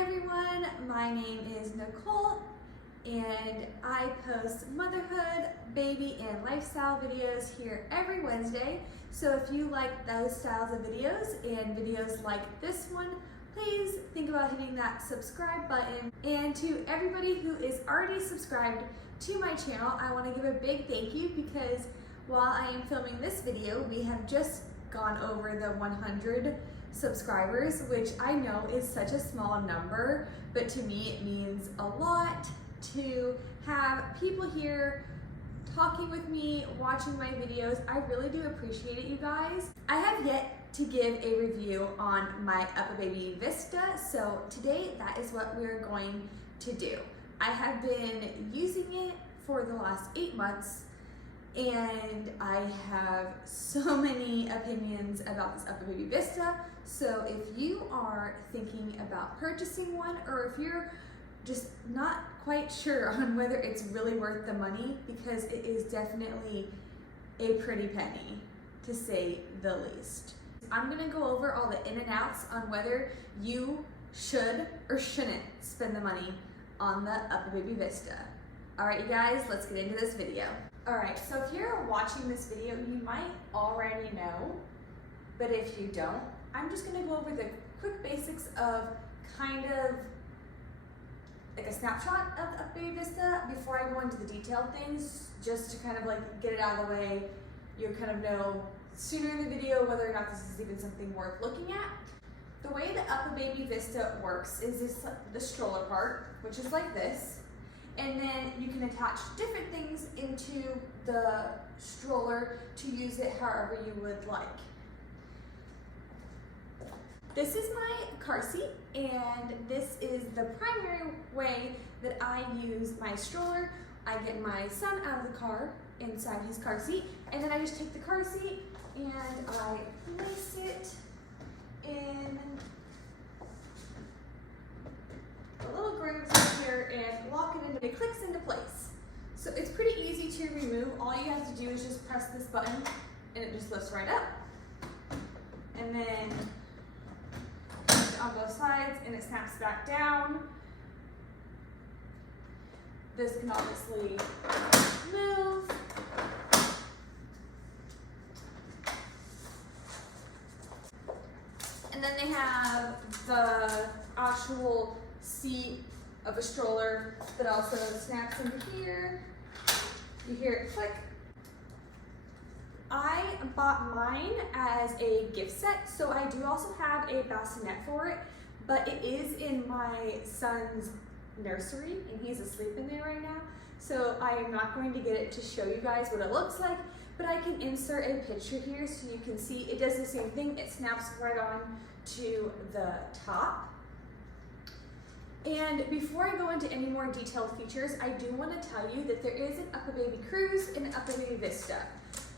everyone, my name is Nicole and I post motherhood, baby, and lifestyle videos here every Wednesday. So if you like those styles of videos and videos like this one, please think about hitting that subscribe button. And to everybody who is already subscribed to my channel, I want to give a big thank you because while I am filming this video, we have just gone over the 100 subscribers, which I know is such a small number, but to me it means a lot to have people here talking with me, watching my videos. I really do appreciate it, you guys. I have yet to give a review on my UPPAbaby VISTA, so today that is what we're going to do. I have been using it for the last 8 months and I have so many opinions about this UPPAbaby VISTA. So if you are thinking about purchasing one, or if you're just not quite sure on whether it's really worth the money, because it is definitely a pretty penny to say the least. I'm gonna go over all the in and outs on whether you should or shouldn't spend the money on the UPPAbaby VISTA. All right, you guys, let's get into this video. All right, so if you're watching this video, you might already know, but if you don't, I'm just gonna go over the quick basics of kind of like a snapshot of the UPPAbaby VISTA before I go into the detailed things, just to kind of like get it out of the way. You'll kind of know sooner in the video whether or not this is even something worth looking at. The way the UPPAbaby VISTA works is this, the stroller part, which is like this. And then you can attach different things into the stroller to use it however you would like. This is my car seat, and this is the primary way that I use my stroller. I get my son out of the car inside his car seat, and then I just take the car seat and I place it in the little grooves right here and lock it into, it clicks into place. So it's pretty easy to remove. All you have to do is just press this button and it just lifts right up. And then on both sides and it snaps back down. This can obviously move. And then they have the actual seat of a stroller that also snaps into here. You hear it click. I bought mine as a gift set, so I do also have a bassinet for it, but it is in my son's nursery and he's asleep in there right now. So I am not going to get it to show you guys what it looks like, but I can insert a picture here so you can see it does the same thing. It snaps right on to the top. And before I go into any more detailed features, I do want to tell you that there is an UPPAbaby CRUZ and an UPPAbaby VISTA.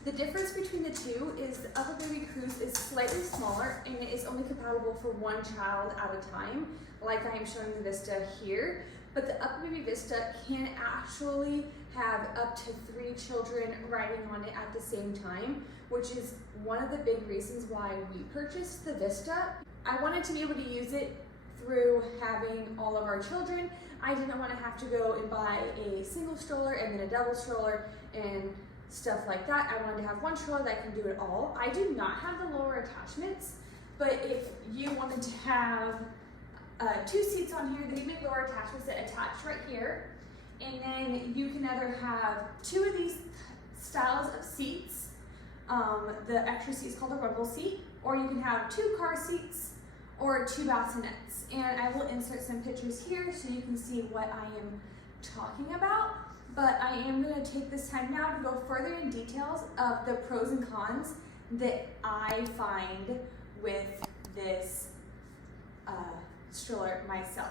The difference between the two is the UPPAbaby CRUZ is slightly smaller and it is only compatible for one child at a time, like I am showing the VISTA here. But the UPPAbaby VISTA can actually have up to 3 children riding on it at the same time, which is one of the big reasons why we purchased the VISTA. I wanted to be able to use it through having all of our children. I didn't want to have to go and buy a single stroller and then a double stroller and stuff like that. I wanted to have one stroller that can do it all. I do not have the lower attachments, but if you wanted to have 2 seats on here, they make lower attachments that attach right here. And then you can either have 2 of these styles of seats. The extra seat is called a rumble seat, or you can have 2 car seats or 2 bassinets. And I will insert some pictures here so you can see what I am talking about. But I am going to take this time now to go further in details of the pros and cons that I find with this stroller myself.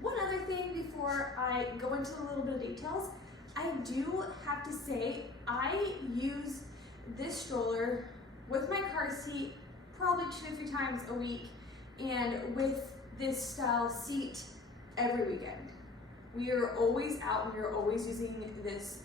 One other thing before I go into a little bit of details, I do have to say I use this stroller with my car seat probably 2 to 3 times a week, and with this style seat every weekend. We are always out and we are always using this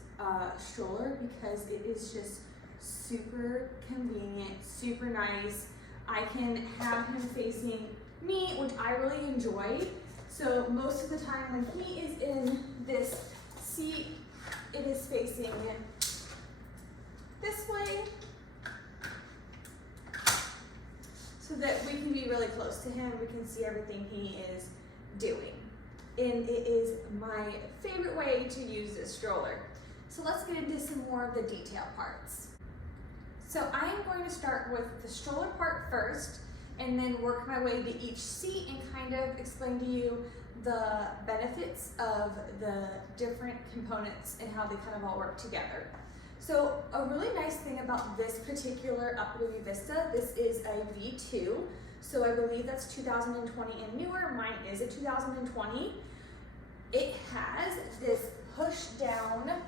stroller because it is just super convenient, super nice. I can have him facing me, which I really enjoy. So most of the time when he is in this seat, it is facing this way so that we can be really close to him. We can see everything he is doing. And it is my favorite way to use this stroller. So let's get into some more of the detail parts. So I am going to start with the stroller part first and then work my way to each seat and kind of explain to you the benefits of the different components and how they kind of all work together. So a really nice thing about this particular UPPAbaby VISTA, this is a V2. So I believe that's 2020 and newer. Mine is a 2020. It has this push down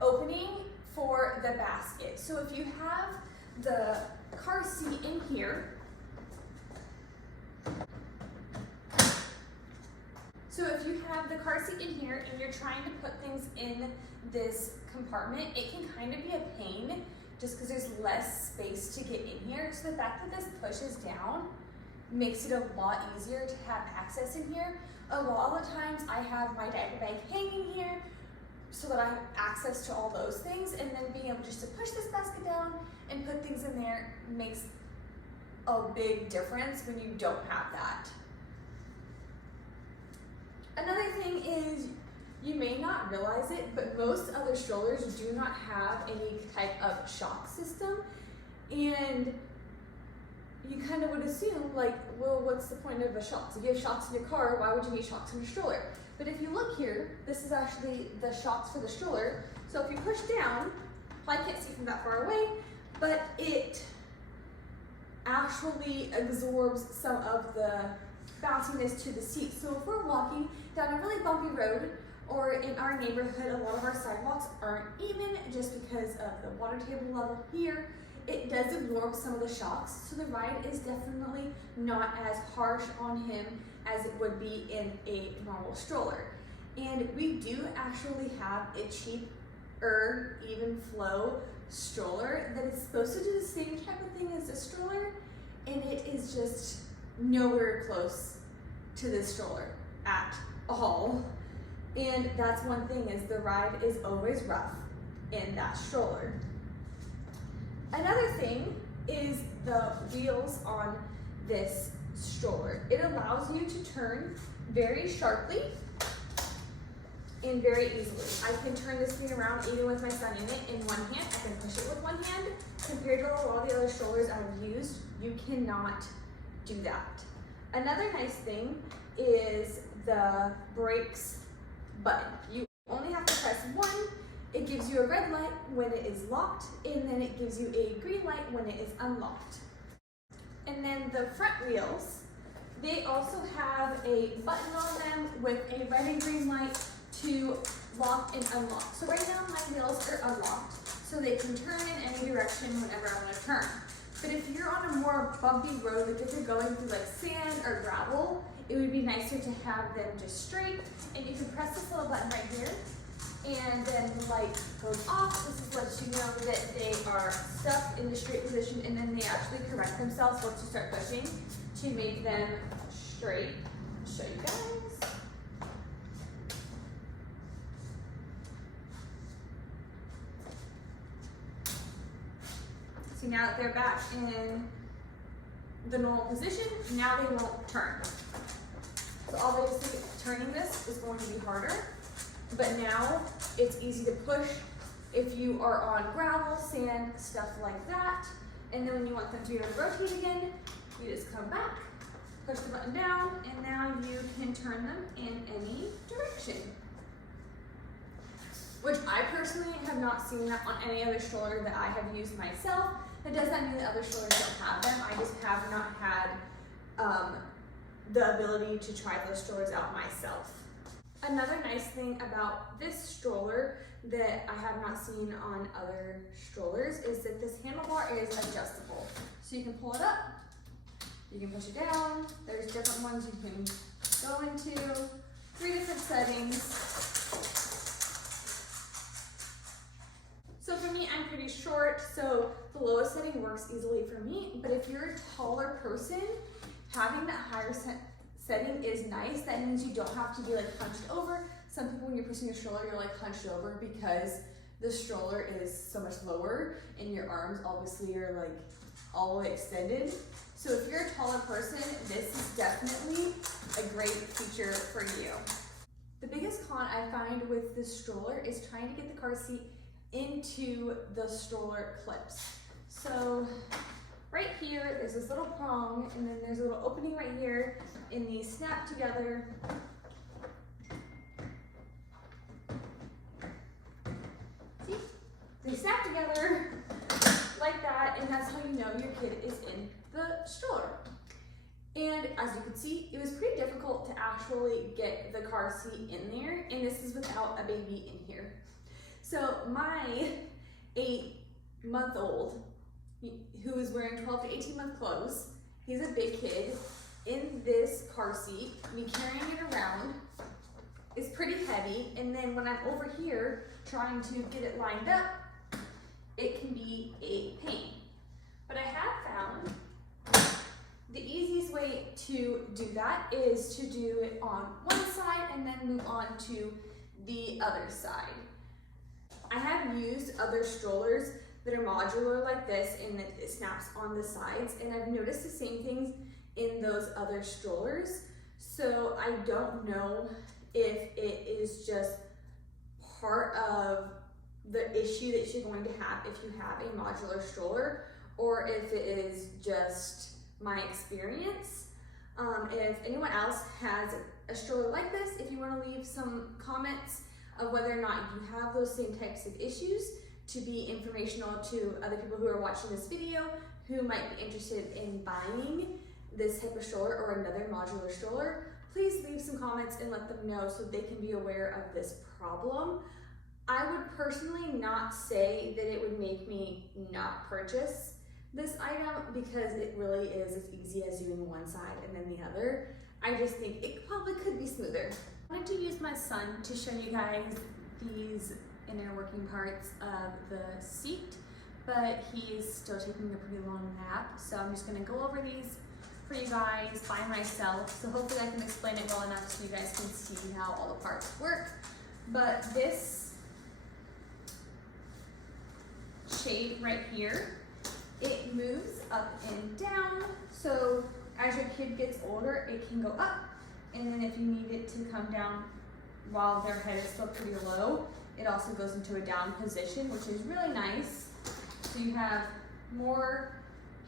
opening for the basket. So if you have the car seat in here, and you're trying to put things in this compartment, it can kind of be a pain just because there's less space to get in here. So the fact that this pushes down makes it a lot easier to have access in here. A lot of the times I have my diaper bag hanging here so that I have access to all those things, and then being able just to push this basket down and put things in there makes a big difference when you don't have that. Another thing is, you may not realize it, but most other strollers do not have any type of shock system, and you kind of would assume, like, well, what's the point of a shock? If you have shocks in your car, why would you need shocks in your stroller? But if you look here, this is actually the shocks for the stroller. So if you push down, I can't see from that far away, but it actually absorbs some of the bounciness to the seat. So if we're walking down a really bumpy road, or in our neighborhood, a lot of our sidewalks aren't even just because of the water table level here, it does absorb some of the shocks. So the ride is definitely not as harsh on him as it would be in a normal stroller. And we do actually have a cheaper EvenFlo stroller that is supposed to do the same type of thing as a stroller, and it is just nowhere close to this stroller at all. And that's one thing, is the ride is always rough in that stroller. Another thing is the wheels on this stroller. It allows you to turn very sharply and very easily. I can turn this thing around even with my son in it in one hand. I can push it with one hand. Compared to a lot of the other strollers I've used, you cannot do that. Another nice thing is the brakes button. You only have to press one. It gives you a red light when it is locked, and then it gives you a green light when it is unlocked. And then the front wheels, they also have a button on them with a red and green light to lock and unlock. So right now my wheels are unlocked, so they can turn in any direction whenever I want to turn. But if you're on a more bumpy road, like if you're going through like sand or gravel, it would be nicer to have them just straight. And you can press this little button right here, and then the light goes off. This is lets you know that they are stuck in the straight position, and then they actually correct themselves once you start pushing to make them straight. I'll show you guys. See, now that they're back in the normal position, now they won't turn. So obviously turning this is going to be harder, but now it's easy to push if you are on gravel, sand, stuff like that. And then when you want them to be able to rotate again, you just come back, push the button down, and now you can turn them in any direction. Which I personally have not seen that on any other stroller that I have used myself. It does not mean that other strollers don't have them. I just have not had the ability to try those strollers out myself. Another nice thing about this stroller that I have not seen on other strollers is that this handlebar is adjustable. So you can pull it up, you can push it down. There's different ones you can go into, 3 different settings. So for me, I'm pretty short, so the lowest setting works easily for me. But if you're a taller person, Having that higher setting is nice. That means you don't have to be like hunched over. Some people, when you're pushing a stroller, you're like hunched over because the stroller is so much lower and your arms obviously are like all the way extended. So if you're a taller person, this is definitely a great feature for you. The biggest con I find with this stroller is trying to get the car seat into the stroller clips. So right here, there's this little prong, and then there's a little opening right here, and these snap together. See? They snap together like that, and that's how you know your kid is in the stroller. And as you can see, it was pretty difficult to actually get the car seat in there, and this is without a baby in here. So my 8-month-old, who is wearing 12 to 18-month clothes, he's a big kid, in this car seat, me carrying it around is pretty heavy, and then when I'm over here trying to get it lined up, it can be a pain. But I have found the easiest way to do that is to do it on one side and then move on to the other side. I have used other strollers that are modular like this and that it snaps on the sides, and I've noticed the same things in those other strollers. So I don't know if it is just part of the issue that you're going to have if you have a modular stroller, or if it is just my experience. If anyone else has a stroller like this, if you want to leave some comments of whether or not you have those same types of issues, to be informational to other people who are watching this video who might be interested in buying this type of stroller or another modular stroller, please leave some comments and let them know so they can be aware of this problem. I would personally not say that it would make me not purchase this item because it really is as easy as doing one side and then the other. I just think it probably could be smoother. I wanted to use my son to show you guys these inner working parts of the seat, but he's still taking a pretty long nap, so I'm just going to go over these for you guys by myself. So hopefully I can explain it well enough so you guys can see how all the parts work. But this shade right here, it moves up and down. So as your kid gets older, it can go up, and then if you need it to come down while their head is still pretty low, it also goes into a down position, which is really nice. So you have more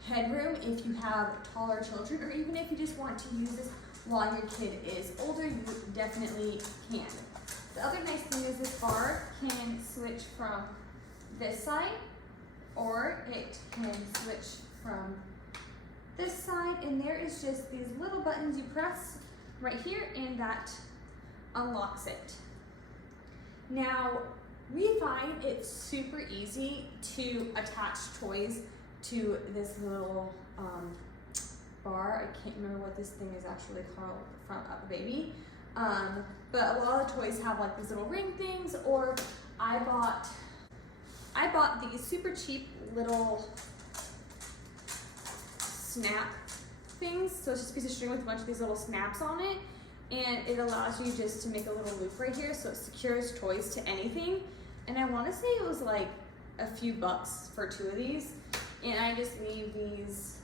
headroom if you have taller children, or even if you just want to use this while your kid is older, you definitely can. The other nice thing is this bar can switch from this side, or it can switch from this side, and there is just these little buttons you press right here, and that unlocks it. Now, we find it super easy to attach toys to this little bar. I can't remember what this thing is actually called from UPPAbaby. But a lot of the toys have like these little ring things, or I bought these super cheap little snap things. So it's just a piece of string with a bunch of these little snaps on it, and it allows you just to make a little loop right here, so it secures toys to anything. And I want to say it was like a few bucks for 2 of these, and I just leave these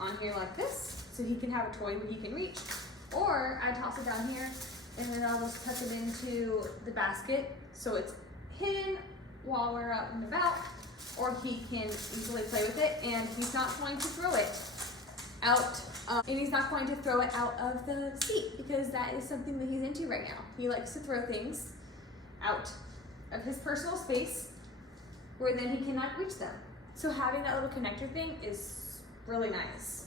on here like this so he can have a toy that he can reach, or I toss it down here and then I'll just tuck it into the basket so it's hidden while we're out and about, or he can easily play with it, and he's not going to throw it out. And he's not going to throw it out of the seat, because that is something that he's into right now. He likes to throw things out of his personal space where then he cannot reach them. So having that little connector thing is really nice.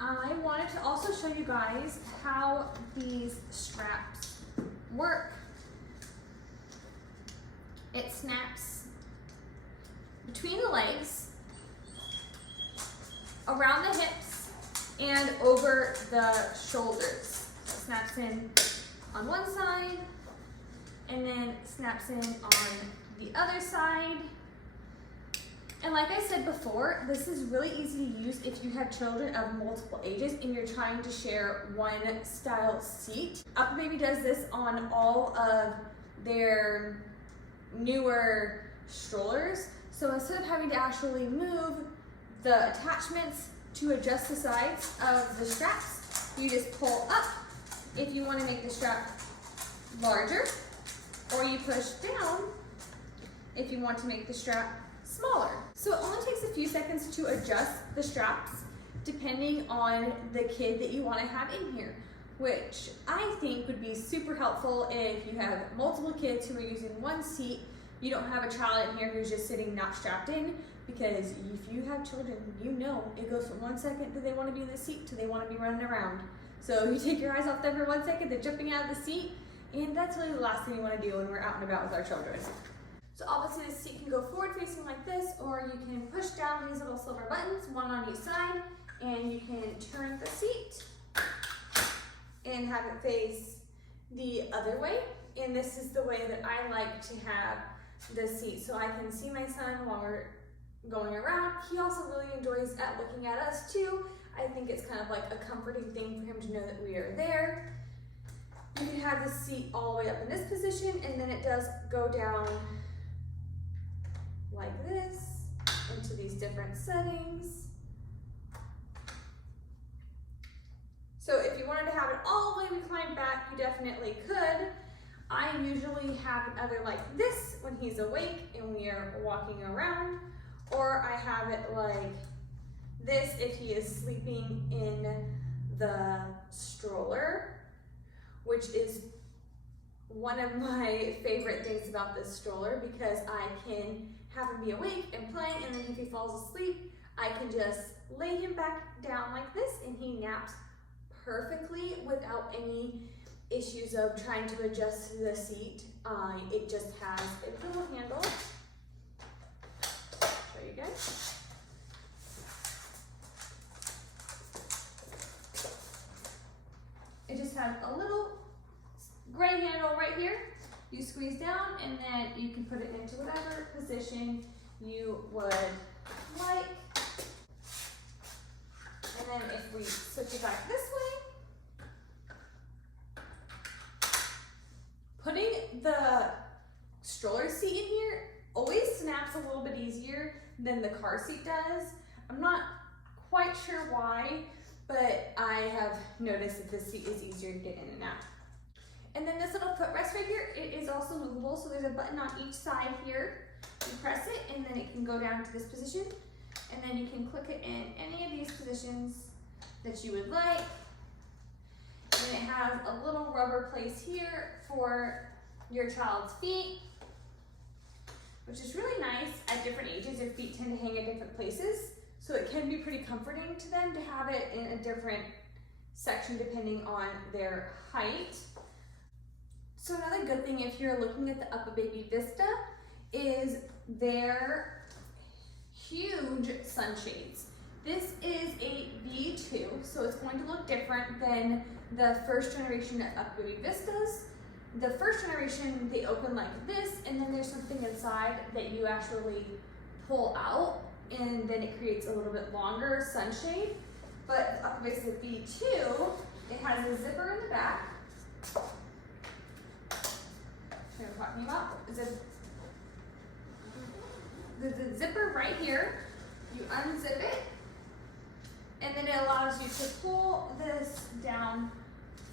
I wanted to also show you guys how these straps work. It snaps between the legs, around the hips, and over the shoulders. So it snaps in on one side, and then snaps in on the other side. And like I said before, this is really easy to use if you have children of multiple ages and you're trying to share one style seat. UPPAbaby does this on all of their newer strollers. So instead of having to actually move the attachments to adjust the sides of the straps, you just pull up if you want to make the strap larger, or you push down if you want to make the strap smaller. So it only takes a few seconds to adjust the straps depending on the kid that you want to have in here, which I think would be super helpful if you have multiple kids who are using one seat. You don't have a child in here who's just sitting not strapped in, because if you have children, you know it goes from 1 second that they want to be in the seat to they want to be running around. So you take your eyes off them for 1 second, they're jumping out of the seat, and that's really the last thing you want to do when we're out and about with our children. So obviously the seat can go forward facing like this, or you can push down these little silver buttons, one on each side, and you can turn the seat and have it face the other way. And this is the way that I like to have the seat, so I can see my son while we're going around. He also really enjoys looking at us too. I think it's kind of like a comforting thing for him to know that we are there. You can have the seat all the way up in this position, and then it does go down like this into these different settings. So if you wanted to have it all the way reclined back, you definitely could. I usually have it either like this when he's awake and we are walking around, or I have it like this if he is sleeping in the stroller, which is one of my favorite things about this stroller, because I can have him be awake and playing, and then if he falls asleep, I can just lay him back down like this and he naps perfectly without any issues of trying to adjust the seat. It just has a little handle. Show you guys. It just has a little gray handle right here. You squeeze down and then you can put it into whatever position you would like. And then if we switch it back this way, putting the stroller seat in here always snaps a little bit easier than the car seat does. I'm not quite sure why, but I have noticed that this seat is easier to get in and out. And then this little footrest right here, it is also movable, so there's a button on each side here. You press it and then it can go down to this position, and then you can click it in any of these positions that you would like. And it has a little rubber place here for your child's feet, which is really nice. At different ages, their feet tend to hang at different places, so it can be pretty comforting to them to have it in a different section depending on their height. So another good thing if you're looking at the UPPAbaby VISTA is their huge sunshades. This is a V2, so it's going to look different than the first generation of UPPAbaby VISTAs. The first generation, they open like this, and then there's something inside that you actually pull out, and then it creates a little bit longer sunshade. But the UPPAbaby V2, it has a zipper in the back. What I'm talking about is the zipper right here. You unzip it, and then it allows you to pull this down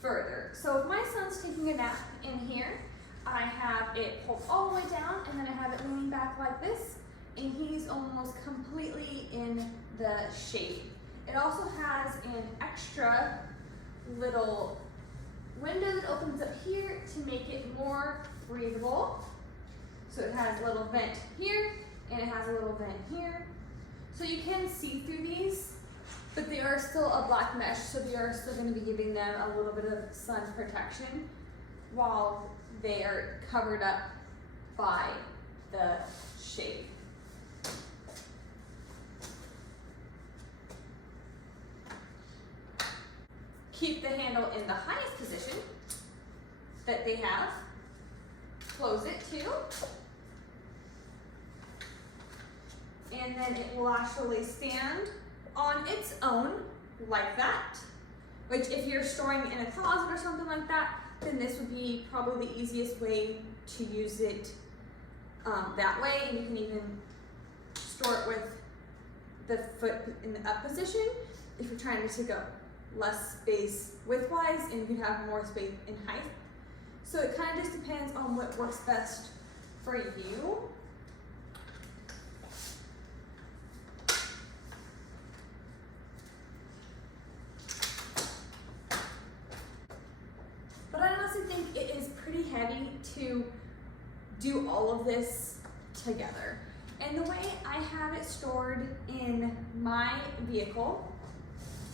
further. So if my son's taking a nap in here, I have it pulled all the way down, and then I have it leaning back like this, and he's almost completely in the shade. It also has an extra little window that opens up here to make it more breathable. So it has a little vent here, and it has a little vent here. So you can see through these, but they are still a black mesh, so they are still going to be giving them a little bit of sun protection while they are covered up by the shade. Keep the handle in the highest position that they have. Close it too. And and then it will actually stand on its own like that, which if you're storing it in a closet or something like that, then this would be probably the easiest way to use it that way. And you can even store it with the foot in the up position if you're trying to go less space widthwise, and you can have more space in height. So it kind of just depends on what works best for you. But I honestly think it is pretty heavy to do all of this together. And the way I have it stored in my vehicle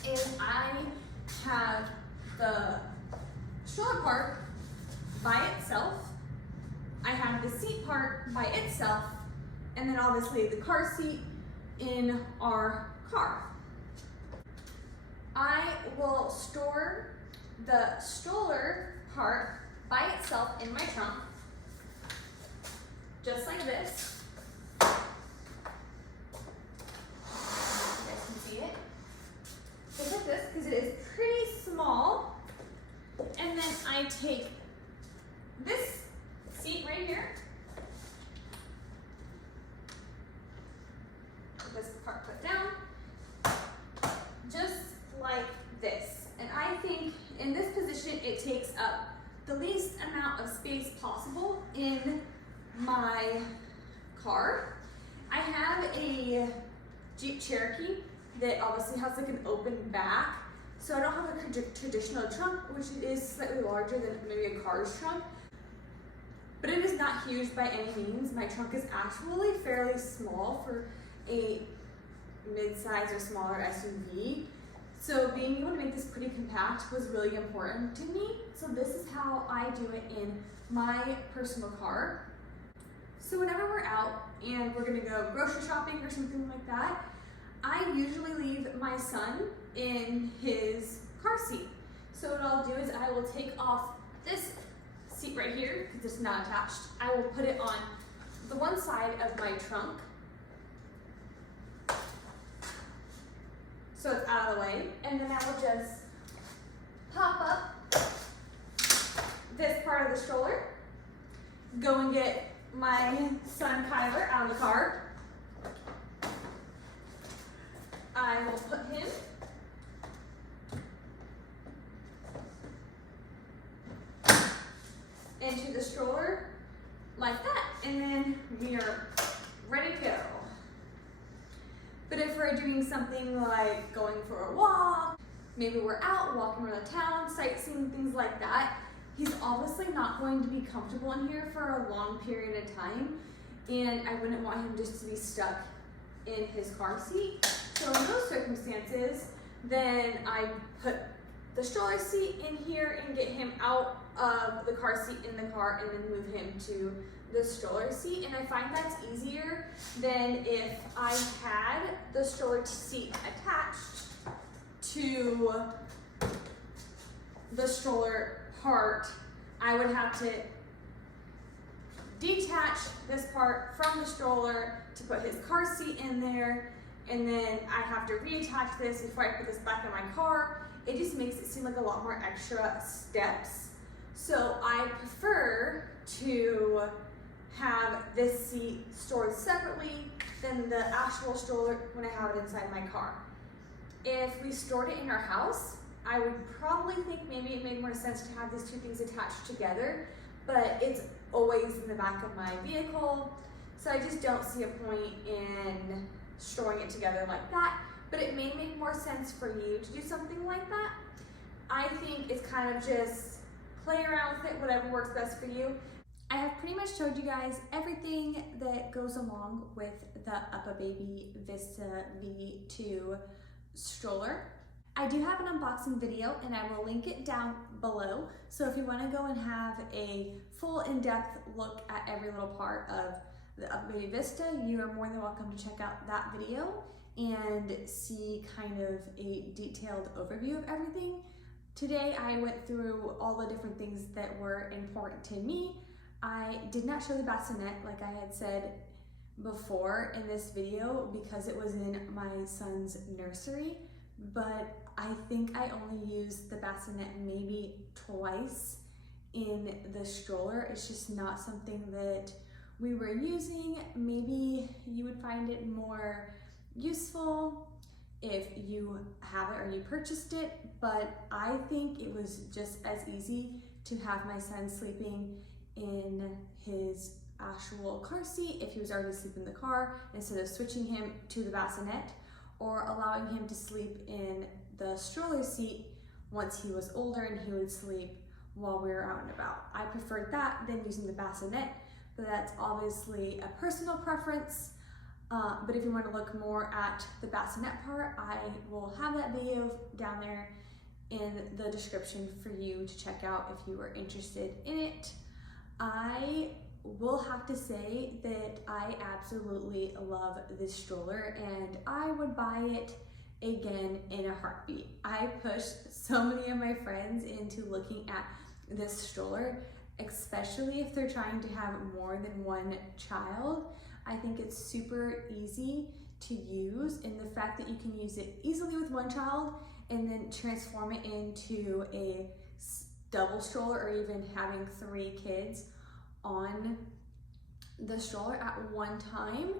is I have the stroller part by itself, I have the seat part by itself, and then obviously the car seat in our car. I will store the stroller part by itself in my trunk, just like this. You guys can see it. Just like this, because it is pretty small. And then I take this seat right here, this part put down, just like this. And I think in this position, it takes up the least amount of space possible in my car. I have a Jeep Cherokee that obviously has like an open back, so I don't have a traditional trunk, which is slightly larger than maybe a car's trunk, but it is not huge by any means. My trunk is actually fairly small for a mid-size or smaller SUV. So being able to make this pretty compact was really important to me. So this is how I do it in my personal car. So whenever we're out and we're gonna go grocery shopping or something like that, I usually leave my son in his car seat. So what I'll do is I will take off this seat right here, because it's not attached. I will put it on the one side of my trunk, so it's out of the way, and then I will just pop up this part of the stroller, go and get my son Kyler out of the car. I will put him into the stroller like that, and then we are ready to go. But if we're doing something like going for a walk, maybe we're out walking around the town, sightseeing, things like that, he's obviously not going to be comfortable in here for a long period of time, and I wouldn't want him just to be stuck in his car seat. So in those circumstances, then I put the stroller seat in here and get him out of the car seat in the car, and then move him to the stroller seat. And I find that's easier than if I had the stroller seat attached to the stroller part. I would have to detach this part from the stroller to put his car seat in there, and then I have to reattach this before I put this back in my car. It just makes it seem like a lot more extra steps. So I prefer to have this seat stored separately than the actual stroller when I have it inside my car. If we stored it in our house, I would probably think maybe it made more sense to have these two things attached together, but it's always in the back of my vehicle, so I just don't see a point in storing it together like that. But it may make more sense for you to do something like that. I think it's kind of just play around with it, whatever works best for you. I have pretty much showed you guys everything that goes along with the UPPAbaby VISTA V2 stroller. I do have an unboxing video, and I will link it down below. So if you want to go and have a full in-depth look at every little part of the UPPAbaby VISTA, you are more than welcome to check out that video and see kind of a detailed overview of everything. Today I went through all the different things that were important to me. I did not show the bassinet like I had said before in this video because it was in my son's nursery, but I think I only used the bassinet maybe twice in the stroller. It's just not something that we were using. Maybe you would find it more useful if you have it or you purchased it, but I think it was just as easy to have my son sleeping in his actual car seat if he was already asleep in the car, instead of switching him to the bassinet or allowing him to sleep in the stroller seat once he was older and he would sleep while we were out and about. I preferred that than using the bassinet, but that's obviously a personal preference. But if you want to look more at the bassinet part, I will have that video down there in the description for you to check out if you are interested in it. I will have to say that I absolutely love this stroller and I would buy it again in a heartbeat. I pushed so many of my friends into looking at this stroller, especially if they're trying to have more than one child. I think it's super easy to use in the fact that you can use it easily with one child and then transform it into a double stroller, or even having 3 kids on the stroller at one time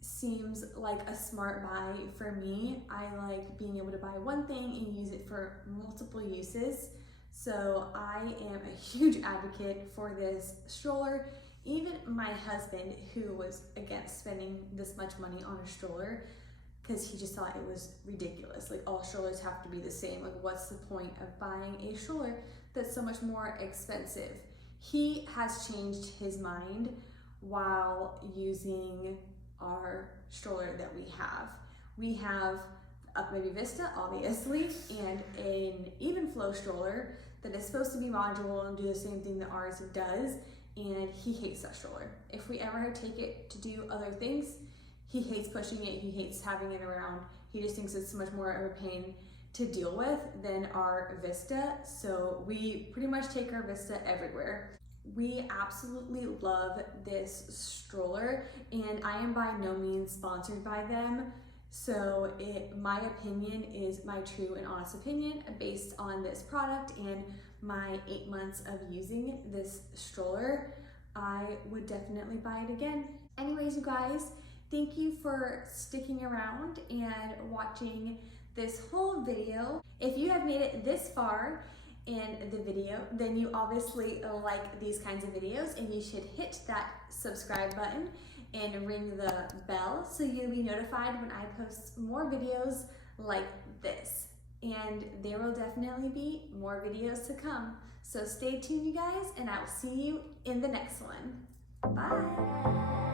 seems like a smart buy for me. I like being able to buy one thing and use it for multiple uses. So I am a huge advocate for this stroller. Even my husband, who was against spending this much money on a stroller because he just thought it was ridiculous. Like, all strollers have to be the same. Like, what's the point of buying a stroller that's so much more expensive? He has changed his mind while using our stroller that we have. We have UPPAbaby VISTA, obviously, and an EvenFlo stroller that is supposed to be modular and do the same thing that ours does, and he hates that stroller. If we ever take it to do other things, he hates pushing it, he hates having it around. He just thinks it's so much more of a pain to deal with than our Vista, so we pretty much take our Vista everywhere. We absolutely love this stroller, and I am by no means sponsored by them, so my opinion is my true and honest opinion based on this product and my 8 months of using this stroller. I would definitely buy it again. Anyways, you guys, thank you for sticking around and watching this whole video. If you have made it this far in the video, then you obviously like these kinds of videos, and you should hit that subscribe button and ring the bell so you'll be notified when I post more videos like this. And there will definitely be more videos to come. So stay tuned, you guys, and I will see you in the next one. Bye.